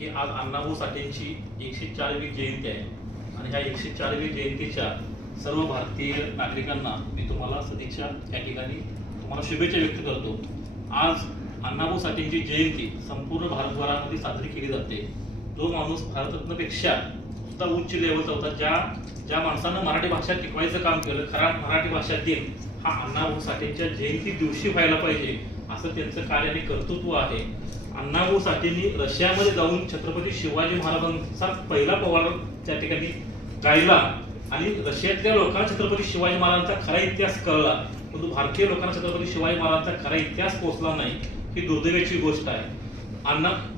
की आज अण्णाभाऊ साठेंची 104वी जयंती आहे आणि ह्या 104वी जयंतीच्या सर्व भारतीय नागरिकांना मी तुम्हाला सदिच्छा या ठिकाणी तुम्हाला शुभेच्छा व्यक्त करतो। आज अण्णाभाऊ साठेंची जयंती संपूर्ण भारतभरामध्ये साजरी केली जाते। जो माणूस भारतरत्नपेक्षा सुद्धा उच्च लेवलचा होता, ज्या माणसानं मराठी भाषा टिकवायचं काम केलं, खरा मराठी भाषा दिन हा अण्णाभाऊ साठेंच्या जयंती दिवशी व्हायला पाहिजे असं त्यांचं कार्य आणि कर्तृत्व आहे। अण्णाभाऊ साठेंनी रशियामध्ये जाऊन छत्रपती शिवाजी महाराजांचा पहिला पोवाडा त्या ठिकाणी गायला आणि रशियातल्या लोकांना छत्रपती शिवाजी महाराजांचा खरा इतिहास कळला, परंतु भारतीय लोकांना छत्रपती शिवाजी महाराजांचा खरा इतिहास पोहोचला नाही, ही दुर्दैवाची गोष्ट आहे।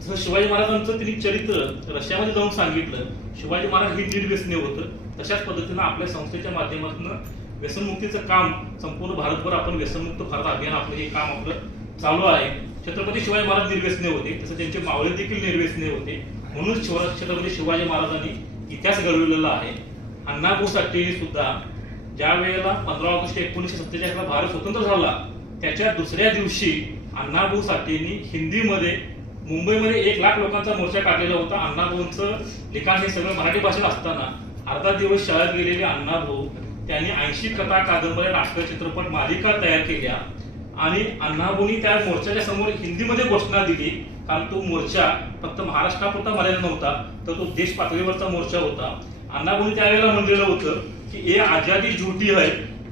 जसं शिवाजी महाराजांचं त्यांनी चरित्र रशियामध्ये जाऊन सांगितलं, शिवाजी महाराज हे निर्व्यसनी होतं, तशाच पद्धतीनं आपल्या संस्थेच्या माध्यमातून व्यसनमुक्तीचं काम संपूर्ण भारतभर आपण व्यसनमुक्त भारत अभियान आपलं हे काम आपलं चालू आहे। छत्रपती शिवाजी महाराज निर्व्यसनी होते, तसं त्यांचे मावळे देखील निर्व्यसनी होते, म्हणून छत्रपती शिवाजी महाराजांनी इतिहास घडवलेला आहे। अण्णाभाऊ साठे सुद्धा ज्या वेळेला 15 ऑगस्ट 1947 ला भारत स्वतंत्र झाला त्याच्या दुसऱ्या दिवशी अण्णाभाऊ साठेंनी हिंदीमध्ये मुंबईमध्ये 1 लाख लोकांचा मोर्चा काढलेला होता। अण्णाभाऊंचं लिखाण हे सगळं मराठी भाषेत असताना अर्धा दिवस शाळेत गेलेले अण्णाभाऊ त्यांनी 80 कथा, कादंबऱ्या, नाटक, चित्रपट, मालिका तयार केल्या आणि अण्णाभाऊंनी त्या मोर्चाच्या समोर हिंदीमध्ये घोषणा दिली, कारण तो मोर्चा फक्त महाराष्ट्रापुरता मर्यादित नव्हता, तर तो देश पातळीवरचा मोर्चा होता। अण्णाभाऊंनी त्यावेळेला म्हणलेलं होतं की ये आजादी झूठी है,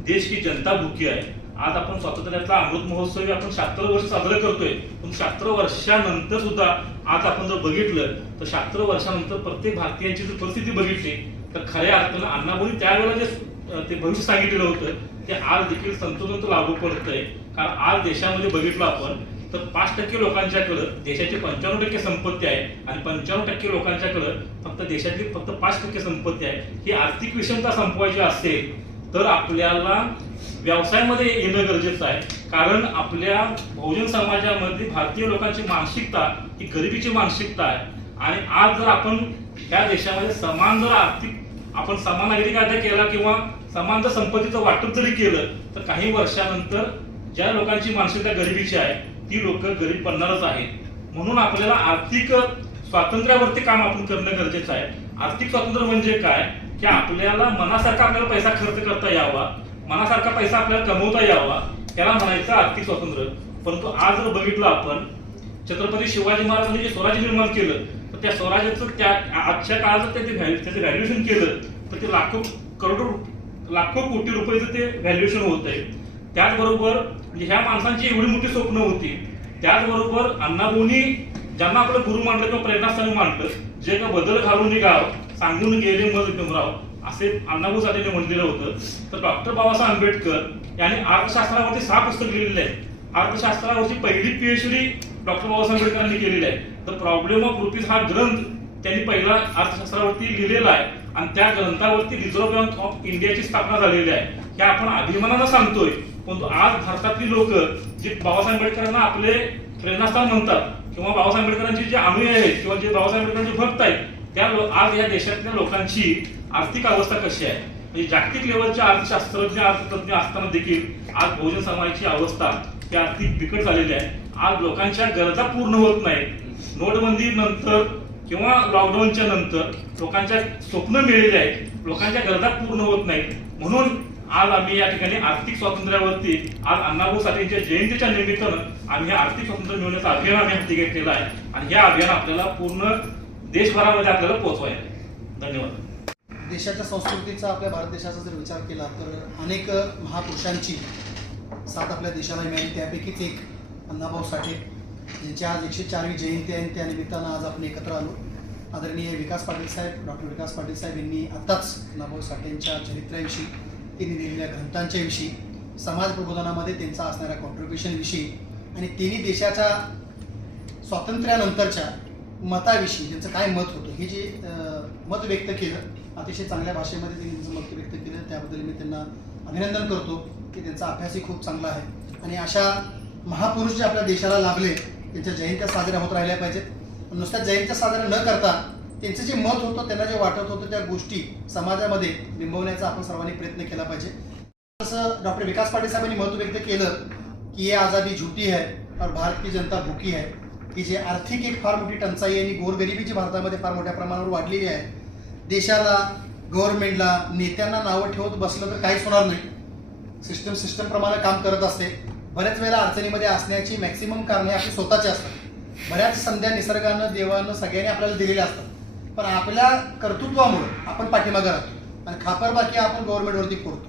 देश की जनता भूकी आहे। आज आपण स्वातंत्र्याचा अमृत महोत्सव आपण 76 वर्ष साजरा करतोय, पण 76 वर्षानंतर सुद्धा आज आपण जर बघितलं तर 76 वर्षानंतर प्रत्येक भारतीयांची जर परिस्थिती बघितली तर खऱ्या अर्थानं अण्णाभाऊंनी त्यावेळेला जे ते भविष्य सांगितलेलं होतं ते आज देखील संतोषात लागू पडतंय। कारण आज देशामध्ये बघितलं आपण तर 5% लोकांच्याकडे देशाची 95% संपत्ती आहे आणि 95% लोकांच्याकडे फक्त देशातली फक्त 5% संपत्ती आहे। ही आर्थिक विषमता संपवायची असेल तर आपल्याला व्यवसायामध्ये येणं गरजेचं आहे, कारण आपल्या बहुजन समाजामध्ये भारतीय लोकांची मानसिकता ही गरिबीची मानसिकता आहे आणि आज जर आपण त्या देशामध्ये समान जर आर्थिक आपण समान नागरिक कायदा केला किंवा समान जर संपत्तीचं वाटप जरी केलं तर काही वर्षानंतर ज्या लोकांची मानसिकता गरिबीची आहे ती लोक गरीब बनणारच आहेत। म्हणून आपल्याला आर्थिक स्वातंत्र्यावरती काम आपण करणं गरजेचं आहे। आर्थिक स्वातंत्र्य म्हणजे काय की आपल्याला मनासारखा आपल्याला पैसा खर्च करता यावा, मनासारखा पैसा आपल्याला कमवता यावा, त्याला म्हणायचं आर्थिक स्वातंत्र्य। परंतु आज जर बघितलं आपण छत्रपती शिवाजी महाराजांनी जे स्वराज्य निर्माण केलं तर त्या स्वराज्याचं त्या आजच्या काळात त्याचं व्हॅल्युएशन केलं तर ते लाखो कोटी रुपयाचं ते व्हॅल्युएशन होत आहे। त्याचबरोबर ह्या माणसांची एवढी मोठी स्वप्न होती, त्याचबरोबर अण्णाभाऊंनी ज्यांना आपलं गुरु मानलं किंवा प्रेरणास्थानी मानलं, जे का बदल घालून गाव सांगून गेले मग भीमराव असे अण्णाभाऊ साठेंनी म्हणलेलं होतं। तर डॉक्टर बाबासाहेब आंबेडकर यांनी अर्थशास्त्रावरती 6 पुस्तक लिहिलेले आहेत। अर्थशास्त्रावरची पहिली PhD डॉक्टर बाबासाहेब आंबेडकरांनी केलेली आहे। तर प्रॉब्लेम ऑफ रुपीज हा ग्रंथ त्यांनी पहिला अर्थशास्त्रावरती लिहिलेला आहे आणि त्या ग्रंथावरती रिझर्व्ह बँक ऑफ इंडियाची स्थापना झालेली आहे। हे आपण अभिमानानं सांगतोय, परंतु आज भारतातली लोक जे बाबासाहेब आंबेडकरांना आपले प्रेरणास्थान म्हणतात किंवा बाबासाहेब आंबेडकरांचे जे अनुयायी आहेत किंवा जे बाबासाहेब आंबेडकरांचे भक्त आहेत त्या आज या देशातल्या लोकांची आर्थिक अवस्था कशी आहे, म्हणजे जागतिक लेवलचे अर्थशास्त्रज्ञ अर्थतज्ञ असताना देखील आज बहुजन समाजाची अवस्था ही आर्थिक बिकट झालेली आहे। आज लोकांच्या गरजा पूर्ण होत नाहीत। नोटबंदी नंतर किंवा लॉकडाऊनच्या नंतर लोकांच्या स्वप्न मिळालेली आहेत, लोकांच्या गरजा पूर्ण होत नाहीत। म्हणून आज आम्ही या ठिकाणी आर्थिक स्वातंत्र्यावरती आज अण्णाभाऊ साठेंच्या जयंतीच्या निमित्तानं आम्ही हे आर्थिक स्वातंत्र्य मिळवण्याचं अभियान आम्ही हाती घेतलेलं आहे आणि हे अभियान आपल्याला पूर्ण देशभरामध्ये आपल्याला पोहोचवायचं आहे। धन्यवाद। देशाच्या संस्कृतीचा आपल्या भारत देशाचा जर विचार केला तर अनेक महापुरुषांची साथ आपल्या देशाला मिळाली, त्यापैकीच एक अण्णाभाऊ साठे ज्यांची आज 104वी जयंती आहे। त्या निमित्तानं आज आपण एकत्र आलो। आदरणीय विकास पाटील साहेब, डॉक्टर विकास पाटील साहेब यांनी आताच अण्णाभाऊ साठेंच्या चरित्राविषयी, त्यांनी लिहिलेल्या ग्रंथांच्या विषयी, समाज प्रबोधनामध्ये त्यांचा असणाऱ्या कॉन्ट्रीब्युशन विषयी आणि त्यांनी देशाच्या स्वातंत्र्यानंतरच्या मताविषयी त्यांचं काय मत होतं हे जे मत व्यक्त केलं, अतिशय चांगल्या भाषेमध्ये त्यांनी त्यांचं मत व्यक्त केलं, त्याबद्दल मी त्यांना अभिनंदन करतो की त्यांचा अभ्यासही खूप चांगला आहे। आणि अशा महापुरुष जे आपल्या देशाला लाभले त्यांच्या जयंत्या साजऱ्या होत राहिल्या पाहिजेत। नुसत्या जयंत्या साजऱ्या न करता त्यांचं जे मत होतं, त्यांना जे वाटत होतं त्या गोष्टी समाजामध्ये बिंबवण्याचा आपण सर्वांनी प्रयत्न केला पाहिजे। जसं डॉक्टर विकास पाटील साहेबांनी मत व्यक्त केलं की ये आज़ादी झूठी है और भारत की जनता भूखी है, की जे आर्थिक एक फार मोठी टंचाई आणि गोरगरिबी जी भारतामध्ये फार मोठ्या प्रमाणावर वाढलेली आहे. देशाला, गव्हर्नमेंटला, नेत्यांना नावं ठेवत बसलं तर काहीच होणार नाही. सिस्टम प्रमाणे काम करत असते. बऱ्याच वेळेला अडचणीमध्ये असण्याची मॅक्सिमम कारणे आपली स्वतःची असतात. बऱ्याच संध्या निसर्गानं, देवानं सगळ्यांनी आपल्याला दिलेल्या असतात, पण आपल्या कर्तृत्वामुळे आपण पाठीमागे राहतो आणि खापरबाकी आपण गव्हर्नमेंटवरती फोडतो.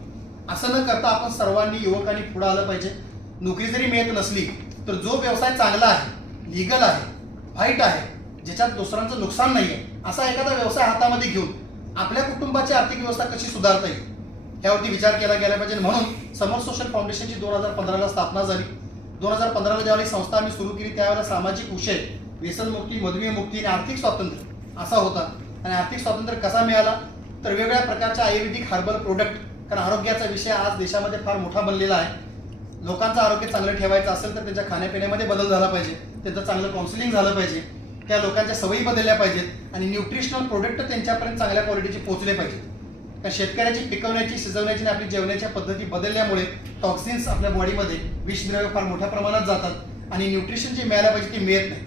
असं न करता आपण सर्वांनी, युवकांनी पुढे आलं पाहिजे. नोकरी जरी मिळत नसली तर जो व्यवसाय चांगला आहे, लिगल आहे, व्हाईट आहे, ज्याच्यात दुसऱ्यांचं नुकसान नाही आहे, असा एखादा व्यवसाय हातामध्ये घेऊन आपल्या कुटुंबाची आर्थिक व्यवस्था कशी सुधारता येईल यावरती विचार केला गेला पाहिजे. म्हणून समर सोशल फाउंडेशनची 2015ला स्थापना झाली. 2015ला ज्यावेळी संस्था आम्ही सुरू केली त्यावेळेला सामाजिक विषय, व्यसनमुक्ती, मधुमेहमुक्ती आणि आर्थिक स्वातंत्र्य असा होता. आणि आर्थिक स्वातंत्र्य कसा मिळाला तर वेगवेगळ्या प्रकारच्या आयुर्वेदिक हर्बल प्रोडक्ट, कारण आरोग्याचा विषय आज देशामध्ये फार मोठा बनलेला आहे. लोकांचं आरोग्य चांगलं ठेवायचं असेल तर त्यांच्या खाण्यापिण्यामध्ये बदल झाला पाहिजे, त्यांचं चांगलं काउन्सिलिंग झालं पाहिजे, त्या लोकांच्या सवयी बदलल्या पाहिजेत आणि न्यूट्रिशनल प्रोडक्ट त्यांच्यापर्यंत चांगल्या क्वालिटीचे पोहोचले पाहिजेत. कारण शेतकऱ्याची पिकवण्याची, शिजवण्याची आणि आपली जेवणाच्या पद्धती बदलल्यामुळे टॉक्सिन्स आपल्या बॉडीमध्ये, विषद्रव्य फार मोठ्या प्रमाणात जातात आणि न्यूट्रिशन जे मिळायला पाहिजे ते मिळत नाही.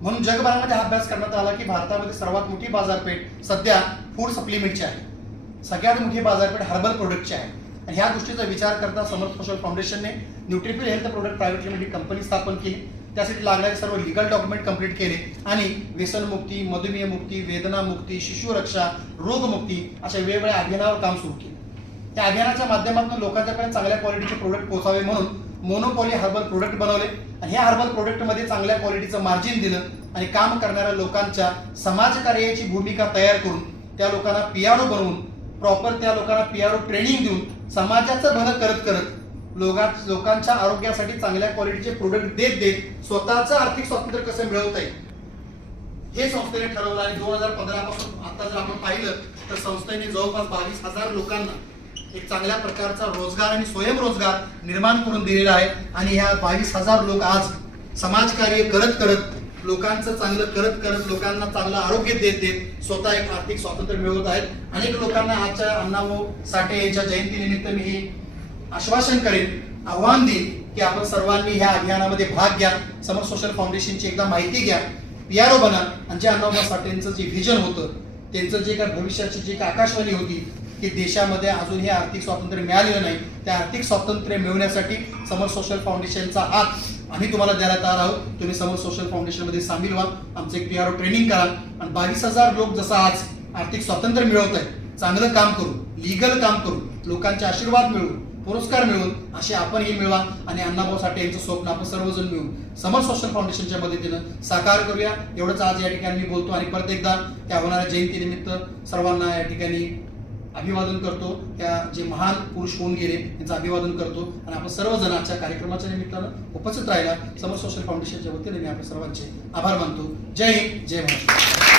म्हणून जगभरामध्ये हा अभ्यास करण्यात आला की भारतामध्ये सर्वात मोठी बाजारपेठ सध्या फूड सप्लिमेंटची आहे. सगळ्यात मोठी बाजारपेठ हर्बल प्रोडक्टची आहे. आणि ह्या गोष्टीचा विचार करता समर सोशल फाउंडेशनने Nutrifil health product private limited company स्थापन केली. त्यासाठी लागणारे सर्व लिगल डॉक्युमेंट कंप्लीट केले आणि व्यसनमुक्ती, मधुमेहमुक्ती, वेदनामुक्ती, शिशुरक्षा, रोगमुक्ती अशा वेगवेगळ्या अभियानावर काम सुरू केले. त्या अभियानाच्या माध्यमातून लोकांच्यापर्यंत चांगल्या क्वालिटीचे प्रोडक्ट पोहोचावे म्हणून मोनोपॉली हर्बल प्रोडक्ट बनवले आणि ह्या हर्बल प्रोडक्टमध्ये चांगल्या क्वालिटीचं मार्जिन दिलं आणि काम करणाऱ्या लोकांच्या समाजकार्याची भूमिका तयार करून त्या लोकांना PRO बनवून प्रॉपर त्या लोकांना PRO ट्रेनिंग देऊन समाजाचं भलं करत करत लोकांच्या आरोग्यासाठी चांगल्या क्वालिटीचे प्रोडक्ट देत स्वतःचं आर्थिक स्वातंत्र्य कसं मिळवता येईल हे संस्थेने ठरवलं. आणि 2015 पासून आता जर आपण पाहिलं तर संस्थेने जवळपास 22,000 लोकांना एक चांगल्या प्रकारचा रोजगार आणि स्वयंरोजगार निर्माण करून दिलेला आहे. आणि ह्या 22,000 लोक आज समाजकार्य करत करत, लोकांचं चांगलं करत करत, लोकांना चांगलं आरोग्य देत स्वतः एक आर्थिक स्वातंत्र्य मिळवत आहेत. अनेक लोकांना आजच्या अण्णाभाऊ साठे यांच्या जयंतीनिमित्त मी हे आश्वासन करेन, आव्हान देईन की आपण सर्वांनी ह्या अभियानामध्ये भाग घ्या. समर सोशल फाउंडेशनची एकदा माहिती घ्या, PRO बना आणि जे अण्णाभाऊ साठेंचं जे व्हिजन होतं, त्यांचं जे काय भविष्याची जी काय आकाशवाणी होती की देशामध्ये अजून हे आर्थिक स्वातंत्र्य मिळालेलं नाही, त्या आर्थिक स्वातंत्र्य मिळवण्यासाठी समर सोशल फाउंडेशनचा हात आम्ही तुम्हाला द्यायला तयार आहोत. तुम्ही समर सोशल फाउंडेशनमध्ये सामील व्हा, आमचं एक PRO ट्रेनिंग करा आणि 22,000 लोक जसं आज आर्थिक स्वातंत्र्य मिळवत आहेत, चांगलं काम करू, लिगल काम करू, लोकांचे आशीर्वाद मिळवू, पुरस्कार मिळवून असे आपणही मिळवा आणि अण्णाभाऊ साठे यांचं स्वप्न आपण सर्वजण मिळून समर सोशल फाउंडेशनच्या मदतीनं साकार करूया. एवढंच आज या ठिकाणी मी बोलतो आणि परत एकदा त्या होणाऱ्या जयंतीनिमित्त सर्वांना या ठिकाणी अभिवादन करतो. त्या जे महान पुरुष होऊन गेले त्यांचं अभिवादन करतो आणि आपण सर्वजण आजच्या कार्यक्रमाच्या निमित्तानं उपस्थित राहिला समर सोशल फाउंडेशनच्या वतीने मी आपल्या सर्वांचे आभार मानतो. जय हिंद, जय महाराष्ट्र.